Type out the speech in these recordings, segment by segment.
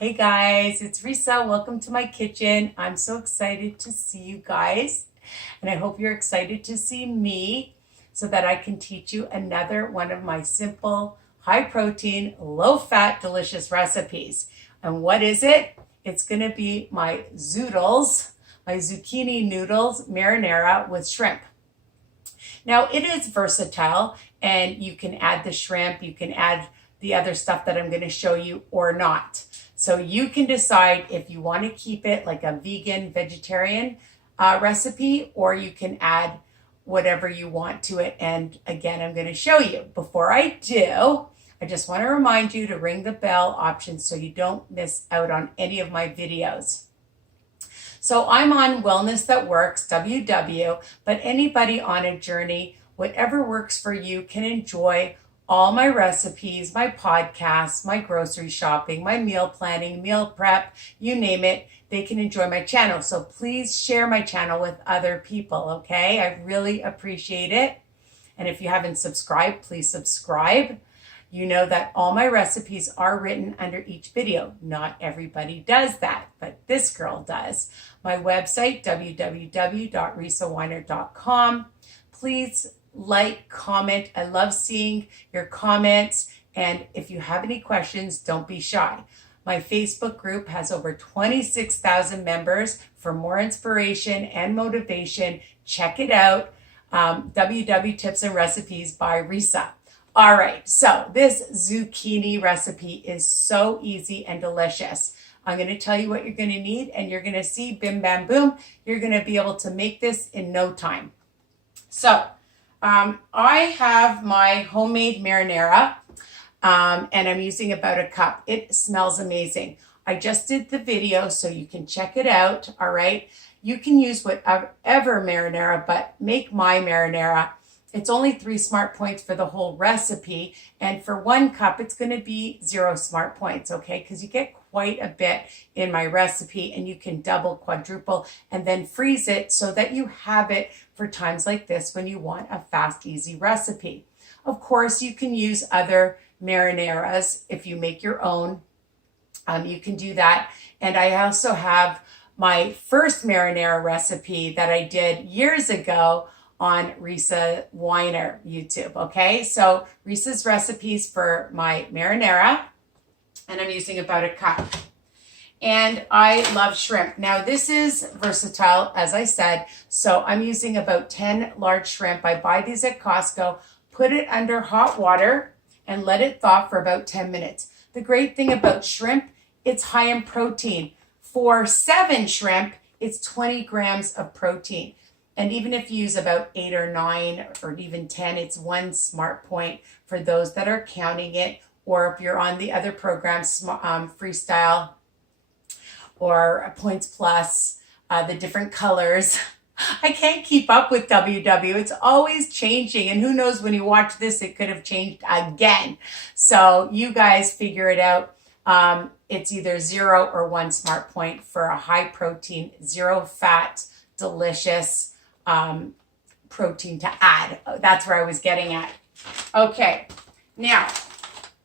Hey guys, it's Risa. Welcome to my kitchen. I'm so excited to see you guys, and I hope you're excited to see me so that I can teach you another one of my simple, high protein, low fat, delicious recipes. And what is it? It's going to be my Zoodles, my zucchini noodles marinara with shrimp. Now, it is versatile, and you can add the shrimp, you can add the other stuff that I'm going to show you or not. So you can decide if you want to keep it like a vegan, vegetarian recipe, or you can add whatever you want to it. And again, I'm going to show you. Before I do, I just want to remind you to ring the bell option so you don't miss out on any of my videos. So I'm on Wellness That Works, WW, but anybody on a journey, whatever works for you, can enjoy all my recipes, my podcasts, my grocery shopping, my meal planning, meal prep, you name it, they can enjoy my channel. So please share my channel with other people, okay? I really appreciate it. And if you haven't subscribed, please subscribe. You know that all my recipes are written under each video. Not everybody does that, but this girl does. My website, www.risaweiner.com. Please like, comment. I love seeing your comments. And if you have any questions, don't be shy. My Facebook group has over 26,000 members. For more inspiration and motivation, check it out. WW Tips and Recipes by Risa. All right, so this zucchini recipe is so easy and delicious. I'm going to tell you what you're going to need, and you're going to see, bim, bam, boom, you're going to be able to make this in no time. So I have my homemade marinara, and I'm using about a cup. It smells amazing. I just did the video, so you can check it out, all right? You can use whatever marinara, but make my marinara. It's only 3 smart points for the whole recipe. And for 1 cup, it's going to be 0 smart points, okay? Because you get quite a bit in my recipe, and you can double, quadruple, and then freeze it so that you have it for times like this when you want a fast, easy recipe. Of course, you can use other marinaras if you make your own. You can do that. And I also have my first marinara recipe that I did years ago on Risa Weiner YouTube, okay? So Risa's recipes for my marinara, and I'm using about a cup. And I love shrimp. Now this is versatile, as I said, so I'm using about 10 large shrimp. I buy these at Costco, put it under hot water, and let it thaw for about 10 minutes. The great thing about shrimp, it's high in protein. For 7 shrimp, it's 20 grams of protein. And even if you use about 8 or 9 or even 10, it's 1 smart point for those that are counting it. Or if you're on the other programs, Freestyle or Points Plus, the different colors. I can't keep up with WW. It's always changing. And who knows, when you watch this, it could have changed again. So you guys figure it out. It's either 0 or 1 smart point for a high protein, 0 fat, delicious protein to add. That's where I was getting at. Okay, now,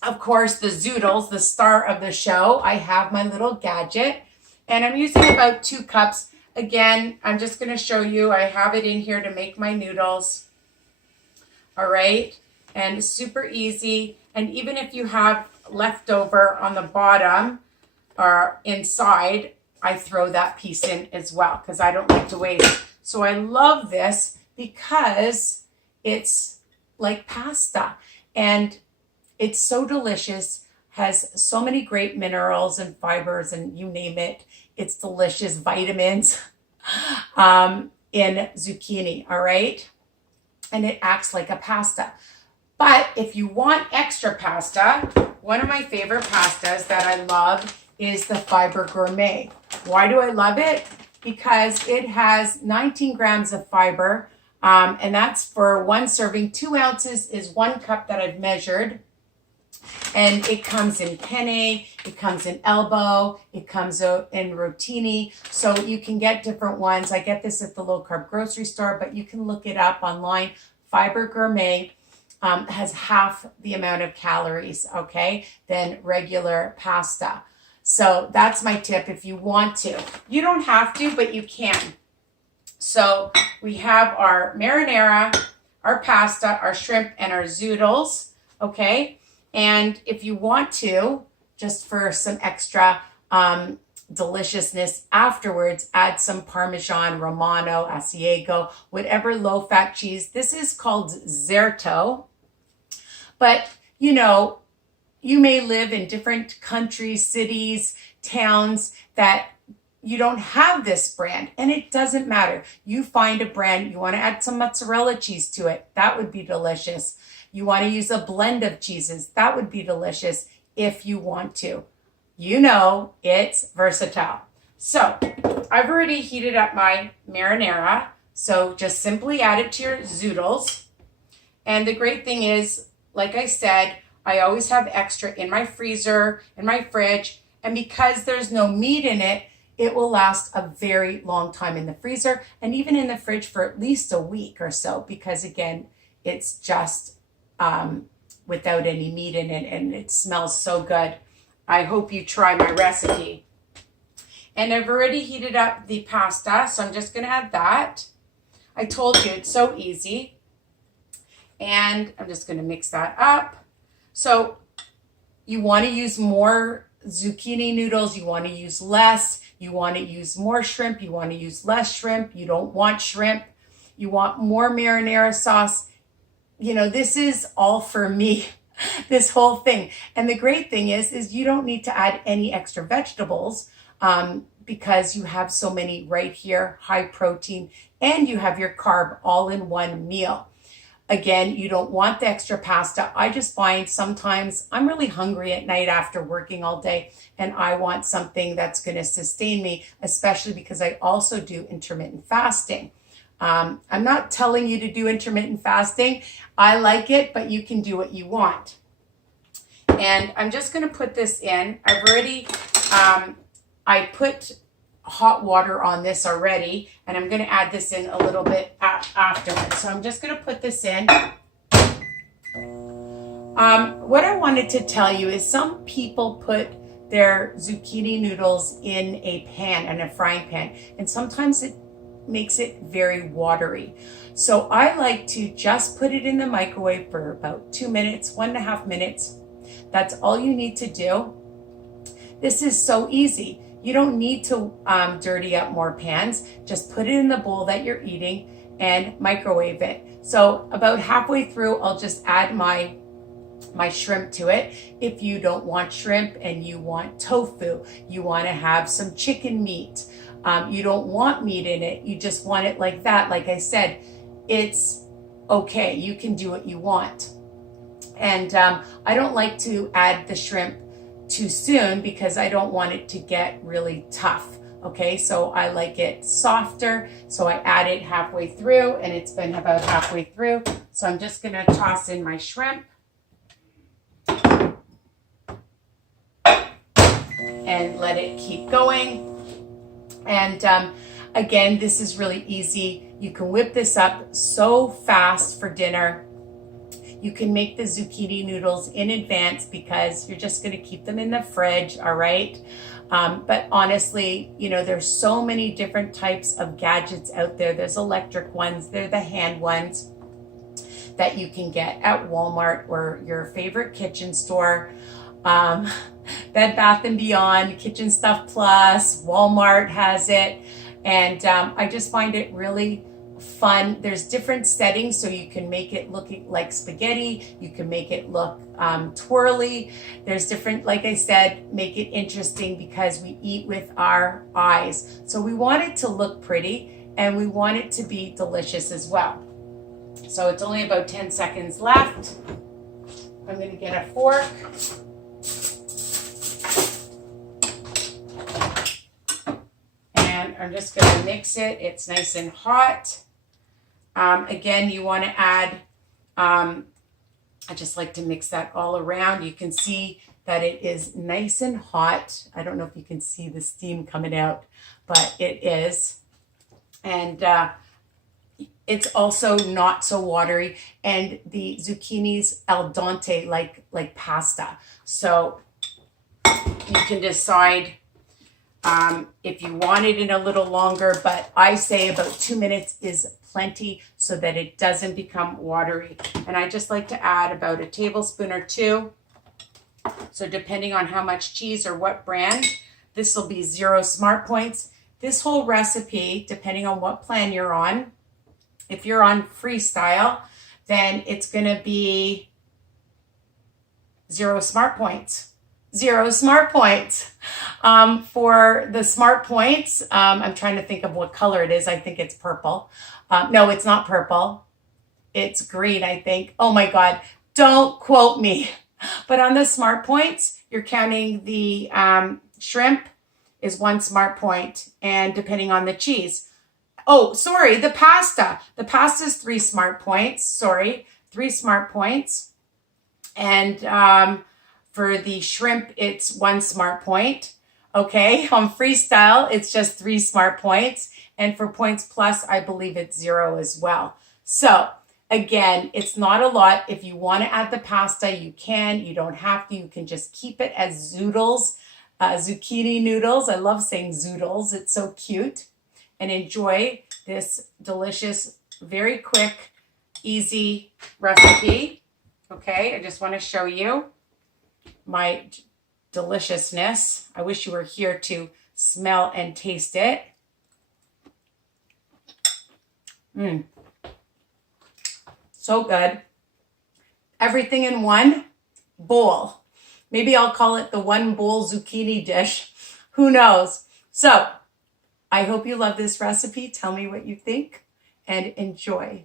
of course, the Zoodles, the star of the show, I have my little gadget, and I'm using about 2 cups. Again, I'm just going to show you. I have it in here to make my noodles. All right, and super easy. And even if you have leftover on the bottom or inside, I throw that piece in as well because I don't like to waste. So I love this because it's like pasta, and it's so delicious, has so many great minerals and fibers and you name it. It's delicious, vitamins in zucchini, all right? And it acts like a pasta. But if you want extra pasta, one of my favorite pastas that I love is the Fibre Gourmet. Why do I love it? Because it has 19 grams of fiber, and that's for 1 serving. 2 ounces is 1 cup that I've measured. And it comes in penne, it comes in elbow, it comes in rotini. So you can get different ones. I get this at the low carb grocery store, but you can look it up online. Fibre Gourmet has half the amount of calories, okay, than regular pasta. So that's my tip if you want to. You don't have to, but you can. So we have our marinara, our pasta, our shrimp, and our zoodles, okay? And if you want to, just for some extra deliciousness afterwards, add some Parmesan, Romano, Asiago, whatever low-fat cheese. This is called Zerto. But, you know, you may live in different countries, cities, towns that you don't have this brand, and it doesn't matter. You find a brand, you want to add some mozzarella cheese to it, that would be delicious. You want to use a blend of cheeses, that would be delicious if you want to. You know, it's versatile. So I've already heated up my marinara, so just simply add it to your zoodles. And the great thing is, like I said, I always have extra in my freezer, in my fridge, and because there's no meat in it, it will last a very long time in the freezer and even in the fridge for at least a week or so, because again, it's just without any meat in it, and it smells so good. I hope you try my recipe. And I've already heated up the pasta, so I'm just gonna add that. I told you it's so easy. And I'm just gonna mix that up. So you wanna use more zucchini noodles, you wanna use less, you wanna use more shrimp, you wanna use less shrimp, you don't want shrimp, you want more marinara sauce. You know, this is all for me, this whole thing. And the great thing is you don't need to add any extra vegetables because you have so many right here, high protein, and you have your carb all in one meal. Again, you don't want the extra pasta. I just find sometimes I'm really hungry at night after working all day, and I want something that's going to sustain me, especially because I also do intermittent fasting. I'm not telling you to do intermittent fasting. I like it, but you can do what you want. And I'm just going to put this in. I've already, I put hot water on this already, and I'm going to add this in a little bit afterwards. So I'm just going to put this in. What I wanted to tell you is some people put their zucchini noodles in a pan, in a frying pan, and sometimes it makes it very watery. So I like to just put it in the microwave for about 2 minutes, 1.5 minutes. That's all you need to do. This is so easy. You don't need to dirty up more pans. Just put it in the bowl that you're eating and microwave it. So about halfway through, I'll just add my shrimp to it. If you don't want shrimp and you want tofu, you want to have some chicken meat, you don't want meat in it, you just want it like that. Like I said, it's okay. You can do what you want. And I don't like to add the shrimp too soon because I don't want it to get really tough. Okay, so I like it softer. So I add it halfway through, and it's been about halfway through. So I'm just gonna toss in my shrimp and let it keep going. And again, this is really easy. You can whip this up so fast for dinner. You can make the zucchini noodles in advance because you're just going to keep them in the fridge, all right? But honestly, you know, there's so many different types of gadgets out there. There's electric ones, they're the hand ones that you can get at Walmart or your favorite kitchen store. Bed Bath & Beyond, Kitchen Stuff Plus, Walmart has it. And I just find it really fun. There's different settings, so you can make it look like spaghetti. You can make it look twirly. There's different, like I said, make it interesting because we eat with our eyes. So we want it to look pretty and we want it to be delicious as well. So it's only about 10 seconds left. I'm going to get a fork. And I'm just going to mix it. It's nice and hot. Again, you want to add, I just like to mix that all around. You can see that it is nice and hot. I don't know if you can see the steam coming out, but it is. And it's also not so watery. And the zucchini's al dente, like pasta. So You can decide if you want it in a little longer, but I say about 2 minutes is plenty so that it doesn't become watery. And I just like to add about a tablespoon or two. So depending on how much cheese or what brand, this will be 0 smart points. This whole recipe, depending on what plan you're on, if you're on freestyle, then it's going to be 0 smart points. 0 smart points. For the smart points, I'm trying to think of what color it is. I think it's purple. No, it's not purple. It's green, I think. Oh my God, don't quote me. But on the smart points, you're counting the shrimp is 1 smart point, and depending on the cheese. Oh, sorry, the pasta. The pasta is 3 smart points. Sorry, 3 smart points. And for the shrimp, it's 1 smart point. Okay, on freestyle, it's just 3 smart points. And for points plus, I believe it's 0 as well. So again, it's not a lot. If you want to add the pasta, you can. You don't have to. You can just keep it as Zoodles, zucchini noodles. I love saying Zoodles. It's so cute. And enjoy this delicious, very quick, easy recipe. Okay, I just want to show you my deliciousness. I wish you were here to smell and taste it. So good. Everything in one bowl. Maybe I'll call it the 1 bowl zucchini dish. Who knows? So I hope you love this recipe. Tell me what you think and enjoy.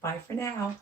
Bye for now.